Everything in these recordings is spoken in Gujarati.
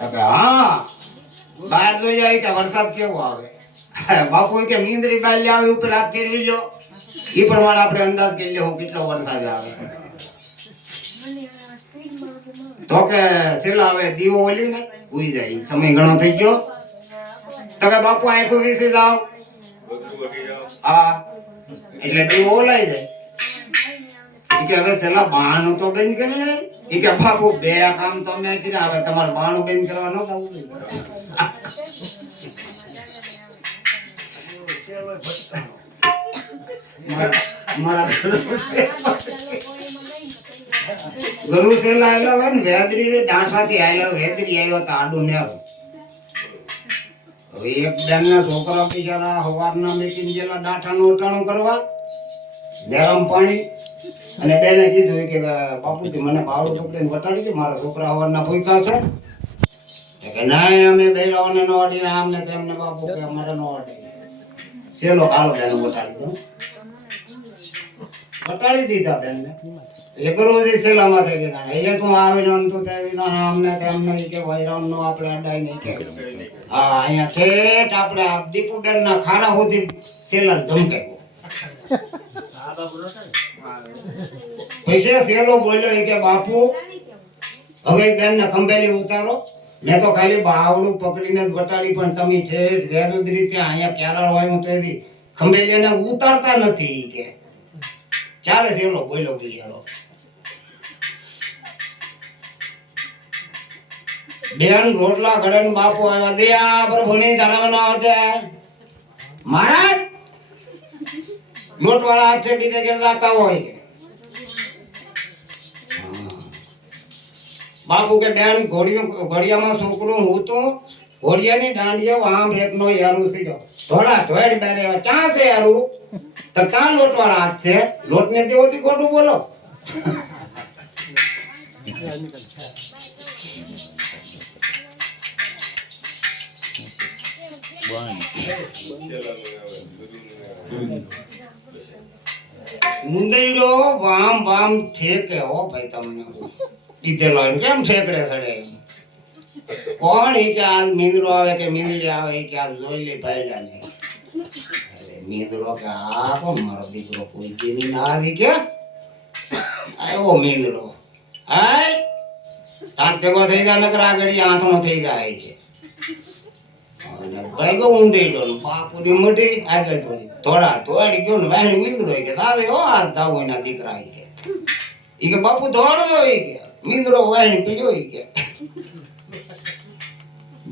હા બહાર તો જાય કે વરસાદ કેવો આવે? બાપુ કે મીંદરી બાલી આવે ઉપર હાથ ફેરવી લો. એ પ્રમાણે આપણે અંદાજ કરી લેવો કેટલો વરસાદ આવે. તો કે છેલ્લા હવે દીવો ઓલી ને ઉઈ જાય સમય ઘણો થઈ ગયો. તો કે બાપુ આંખો વીસી જાઓ હા એટલે દીવો ઓલાઈ જાય. કે હવે છેલ્લા બાણું તો બંધ ન વેદરી ડાંસાથી આવેલા વેદરી આવ્યો તો આડું ને આવ્યું હવે એક બેન ના છોકરા બિચારા સવારના મેકીને ગયેલા નો ઉટાણું કરવા, ગરમ પાણી અને બેને કીધું કે બાપુજી મને બાવડું છોકરીને વટાડી દે મારા છોકરા સવારના ભૂખ્યા છે. કે ના અમે બેલાઓને ન અડીને આમને તેમને બાપુ કે અમારે નો અડી. સેલો કાલો બેને વટાડી દો. વટાડી દીધા બેનને. એક રોજ છેલ્લામાં થઈ ગયા એ તો આવીને અંતુ તેવી ના અમને તેમને કે વૈરામ નો આપણે નહીં. હા અહીંયા ઠેઠ આપણે આ ના ખાડા સુધી છેલ્લા ધમકે પછી પેલો બોલ્યો એ કે, બાપુ, હવે બેન ને ખંભેલી ઉતારો. મેં તો ખાલી બાવડું પકડીને જ બતાડી, પણ તમે છે વેદુદ રીતે અહીંયા ક્યારા વાયું તો એવી ખંભેલીને ઉતારતા નથી કે. ચાલે પેલો બોલ્યો બિચારો. બેન રોટલા ઘડે બાપુ આવ્યા. દયા પ્રભુની ધર્મનો આવજે. મહારાજ લોટવાળા હાથે બીજે કે લાગતા હોય કે. બાપુ કે, બેન, ઘોડિયું, ઘોડિયામાં છોકરો હું તો ઘોડિયાની દાંડીએ વામ એકનો યારું થઈ ગયો. ઘોડા ધોડ બેરે ક્યાં છે યારું. તો ક્યાં લોટવાળા હાથ છે? લોટને દેવોથી ખોટું બોલો. મુંદઈડો વામ વામ ઠેકે હો ભાઈ તમને. કીધેલો કેમ ઠેકડે સડે કોણ એ કે આ મીંદરો આવે કે મીંદડી આવે એ કે આ જોઈ લે ભાઈલા ને? મીંદરો કે આ કોણ મારો દીકરો? કોઈ દીની ના આવી કે? આવ્યો મીંદરો હાય? તાંત ભેગો થઈ જાય નકર આગળ આંખનો થઈ જાય છે. અને ભાઈ ગયો. બાપુની મોટી આગળ તોડી ગયો ને વાહણી મીંદરો ઈ કે આવે હો, આ દાવો એના દીકરા ઈ કે. બાપુ દોડો ઈ કે. મીંદરો વાહણી પીડ્યો ઈ કે.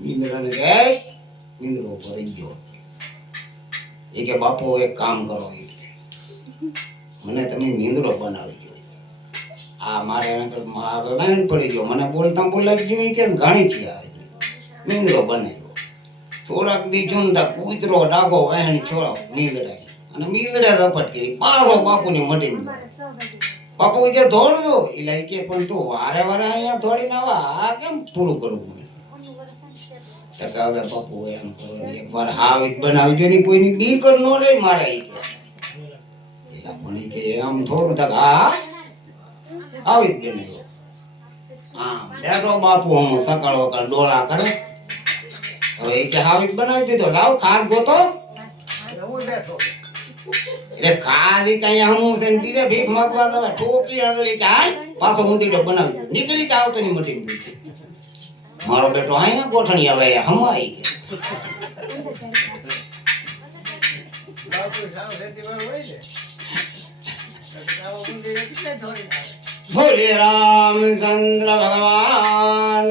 મીંદરાને કે મીંદરો પડી ગયો. ઈ કે, બાપુ, એક કામ કરો ઈ મને તમે મીંદરો બનાવી દો. આ મારે મારે પડી ગયો. મને બોલતા બોલાવી ગયું કે ઘણી છે આ મીંદરો બનાવ્યો થોડાક બીજું ચૂંદા કૂતરો ડાગો વહેણ છોડો, નીવડાય. અને ઝપટ કરી પાછો બાપુની મટી બાપુ કે દોડજો એટલે કે, પણ તું વારે વારે અહીંયા દોડીને આવા. આ કેમ પૂરું કરવું હવે બાપુ એમ કરો એકવાર હાવીત બનાવી જો ની કોઈની બી જ નો રે મારે કે. આમ થોડું તક હા હાવીત બનાવ્યો હા બેઠો બાપુ હમ સકાળ વકાળ ડોળા કરે. હવે કે હાવીત બનાવી દીધો. લાવ ખાર ગોતો. એટલે ખાલી કઈ હમું છે દીધે ભીખ માગવા દવા ટોપી આગળ કાલ કે પાછો મુંડીડો બનાવી નીકળી કે આવતો ની મટી મારો બેટો હાઈ ને ગોઠણી આવે હમાઈ ભોલે રામચંદ્ર ભગવાન